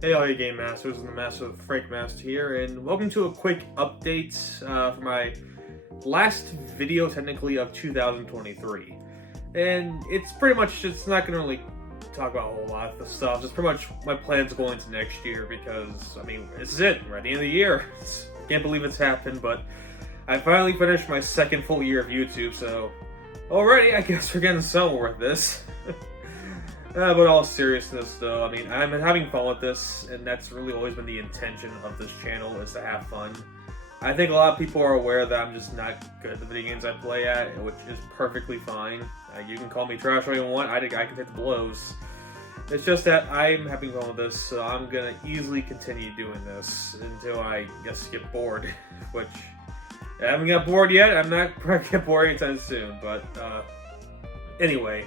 Hey all you Game Masters, and the Master Frank Master here, and welcome to a quick update for my last video, technically, of 2023. And it's pretty much, it's not going to really talk about a whole lot of the stuff, it's pretty much my plans going into next year, because, I mean, this is it, we're at the end of the year. Can't believe it's happened, but I finally finished my second full year of YouTube, so already I guess we're getting somewhere with this. But all seriousness though, I mean, I'm having fun with this, and that's really always been the intention of this channel, is to have fun. I think a lot of people are aware that I'm just not good at the video games I play at, which is perfectly fine. You can call me trash all you want, I can take the blows. It's just that I'm having fun with this, so I'm gonna easily continue doing this until I guess get bored, which I haven't got bored yet. I'm not probably gonna get bored anytime soon, but anyway.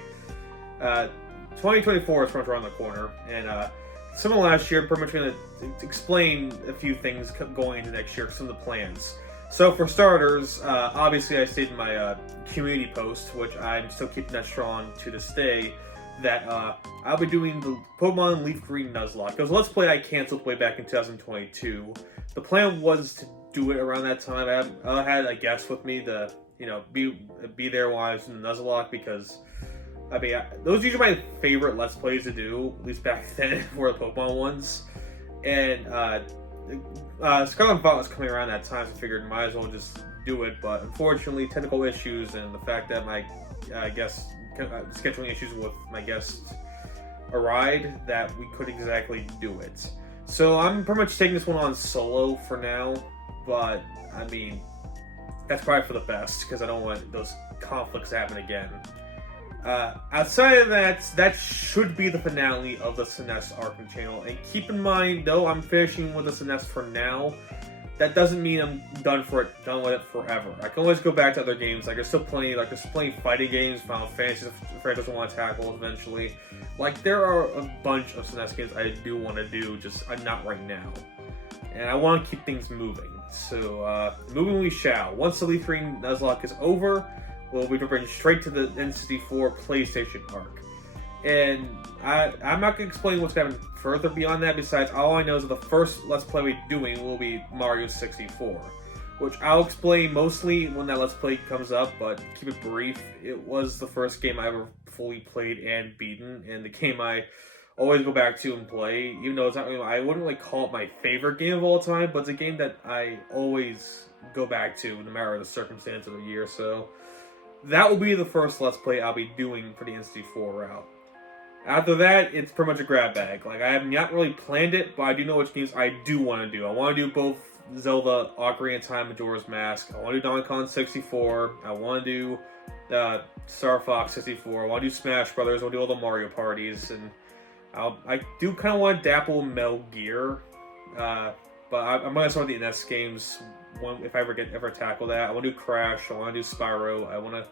2024 is pretty much around the corner, and similar to last year, pretty much going to explain a few things going into next year, some of the plans. So for starters, obviously I stated in my community post, which I'm still keeping that strong to this day, that I'll be doing the Pokemon Leaf Green Nuzlocke. Because Let's Play I canceled way back in 2022. The plan was to do it around that time. I had a guest with me to, be there while I was in the Nuzlocke, because I mean, those are usually my favorite Let's Plays to do, at least back then, were the Pokemon ones. And Scarlet Violet was coming around that time, so I figured might as well just do it. But unfortunately, technical issues and the fact that my, scheduling issues with my guest arrived, that we couldn't exactly do it. So I'm pretty much taking this one on solo for now, but I mean, that's probably for the best, because I don't want those conflicts to happen again. Outside of that, that should be the finale of the Sinestro Arc channel. And keep in mind, though I'm finishing with the Sinestro for now, that doesn't mean I'm done with it forever. I can always go back to other games. There's plenty of fighting games, Final Fantasy, if Frank doesn't want to tackle eventually. There are a bunch of Sinestro games I do want to do, just not right now. And I want to keep things moving. So, moving we shall. Once the Leaf Green Nuzlocke is over, we'll be jumping straight to the N64 PlayStation arc. And I'm not going to explain what's going to happen further beyond that, besides all I know is that the first Let's Play we're doing will be Mario 64. Which I'll explain mostly when that Let's Play comes up, but keep it brief. It was the first game I ever fully played and beaten, and the game I always go back to and play, even though it's not really, I wouldn't really call it my favorite game of all time, but it's a game that I always go back to, no matter the circumstance of the year, so that will be the first Let's Play I'll be doing for the N64 route. After that, it's pretty much a grab bag. I have not really planned it, but I do know which games I do want to do. I want to do both Zelda, Ocarina of Time, Majora's Mask. I want to do Donkey Kong 64. I want to do Star Fox 64. I want to do Smash Brothers. I want to do all the Mario parties. And I do kind of want to dabble in Metal Gear. But I'm going to start with the NES games if I ever tackle that. I want to do Crash, I want to do Spyro,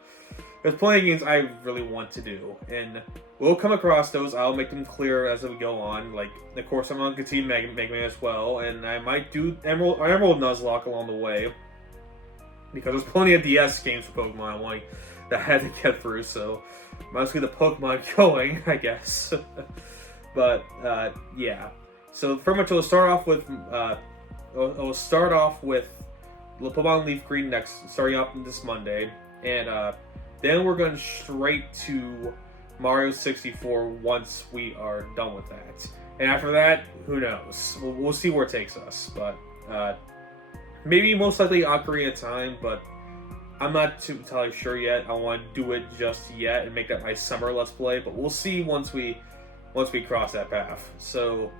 there's plenty of games I really want to do, and we'll come across those. I'll make them clear as we go on. Of course, I'm going to continue Mega Man as well, and I might do Emerald Nuzlocke along the way, because there's plenty of DS games for Pokemon that I had to get through, so might as well get the Pokemon going, I guess. But, yeah. So, pretty much we'll start off with Pokemon Leaf Green starting up this Monday, and then we're going straight to Mario 64 once we are done with that. And after that, who knows? We'll see where it takes us, but maybe most likely Ocarina of Time, but I'm not too entirely sure yet. I want to do it just yet and make that my summer Let's Play, but we'll see once we cross that path. So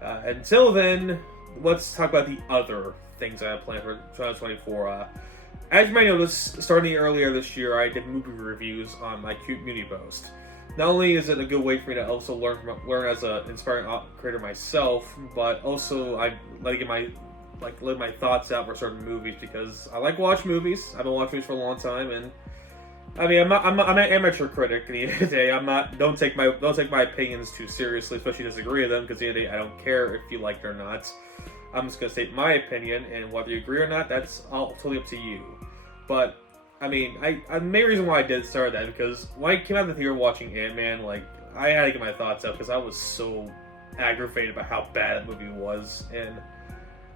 until then, let's talk about the other things I have planned for 2024. As you might notice, starting earlier this year, I did movie reviews on my community post. Not only is it a good way for me to also learn as an inspiring creator myself, but also I let my thoughts out for certain movies, because I like to watch movies. I've been watching movies for a long time, and I mean, I'm an amateur critic. At the end of the day, don't take my opinions too seriously, especially disagree with them, because at the end of the day, I don't care if you like it or not. I'm just gonna state my opinion, and whether you agree or not, that's all totally up to you. But I mean, the main reason why I did start that, because when I came out of the theater watching Ant-Man, I had to get my thoughts out, because I was so aggravated about how bad the movie was, and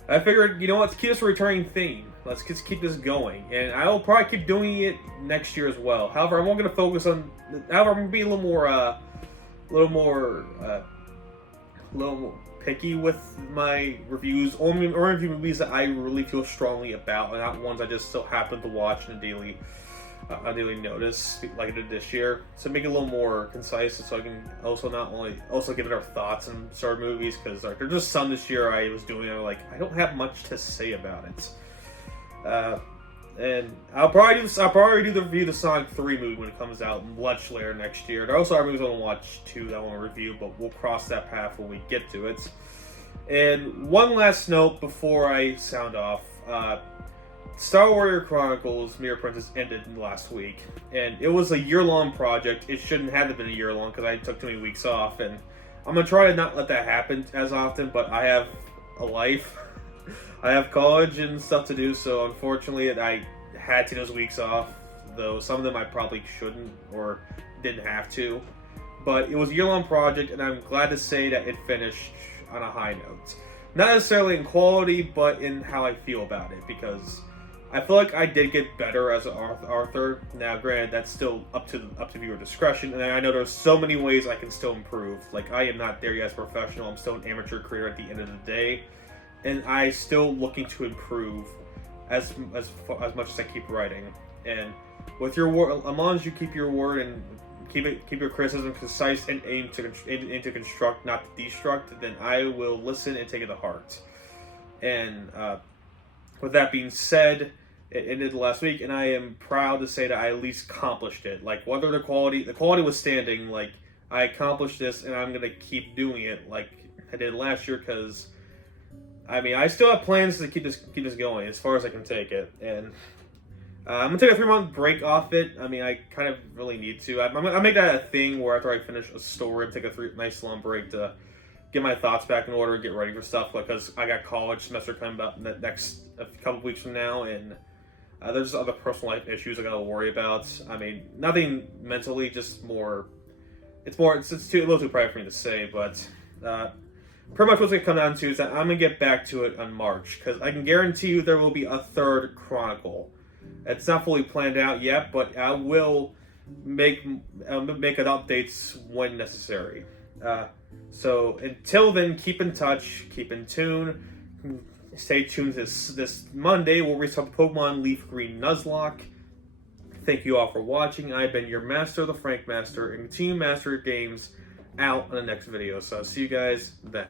I figured, you know what, let's keep this a returning theme. Let's just keep this going, and I will probably keep doing it next year as well. However, I'm going to focus on. However, I'm going to be a little more picky with my reviews, or review movies that I really feel strongly about, and not ones I just so happen to watch on a daily notice, like I did this year. So make it a little more concise, so I can also also give it our thoughts on certain movies, because there's just some this year I was doing, and I don't have much to say about it. And I'll probably do the review of the Sonic 3 movie when it comes out much later next year. There also are movies I want to watch too that I want to review, but we'll cross that path when we get to it. And one last note before I sound off. Star Warrior Chronicles Mirror Princess ended last week, and it was a year-long project. It shouldn't have been a year-long because I took too many weeks off, and I'm going to try to not let that happen as often, but I have a life. I have college and stuff to do, so unfortunately I had to take those weeks off, though some of them I probably shouldn't or didn't have to. But it was a year-long project, and I'm glad to say that it finished on a high note. Not necessarily in quality, but in how I feel about it, because I feel like I did get better as an Arthur. Now, granted, that's still up to viewer discretion, and I know there's so many ways I can still improve. Like, I am not there yet as a professional. I'm still an amateur creator at the end of the day, and I still looking to improve as much as I keep writing. And with your word, as long as you keep your word and keep your criticism concise and aim to construct, not to destruct, then I will listen and take it to heart. And with that being said, it ended last week, and I am proud to say that I at least accomplished it. Like, whether the quality was standing, like, I accomplished this, and I'm gonna keep doing it like I did last year, because I mean, I still have plans to keep this going as far as I can take it, and I'm gonna take a 3-month break off it. I mean, I kind of really need to. I'll make that a thing where after I finish a story, I take a nice long break to get my thoughts back in order, get ready for stuff, because I got college semester coming up a couple weeks from now, and there's other personal life issues I gotta worry about. I mean, nothing mentally, just more. It's a little too private for me to say, but pretty much what's gonna come down to is that I'm gonna get back to it on March, because I can guarantee you there will be a third Chronicle. It's not fully planned out yet, but I will make updates when necessary. So until then, keep in touch, keep in tune. Stay tuned this Monday where we talk Pokemon Leaf Green Nuzlocke. Thank you all for watching. I've been your master, the Frank Master, and continue master your games out on the next video. So I'll see you guys then.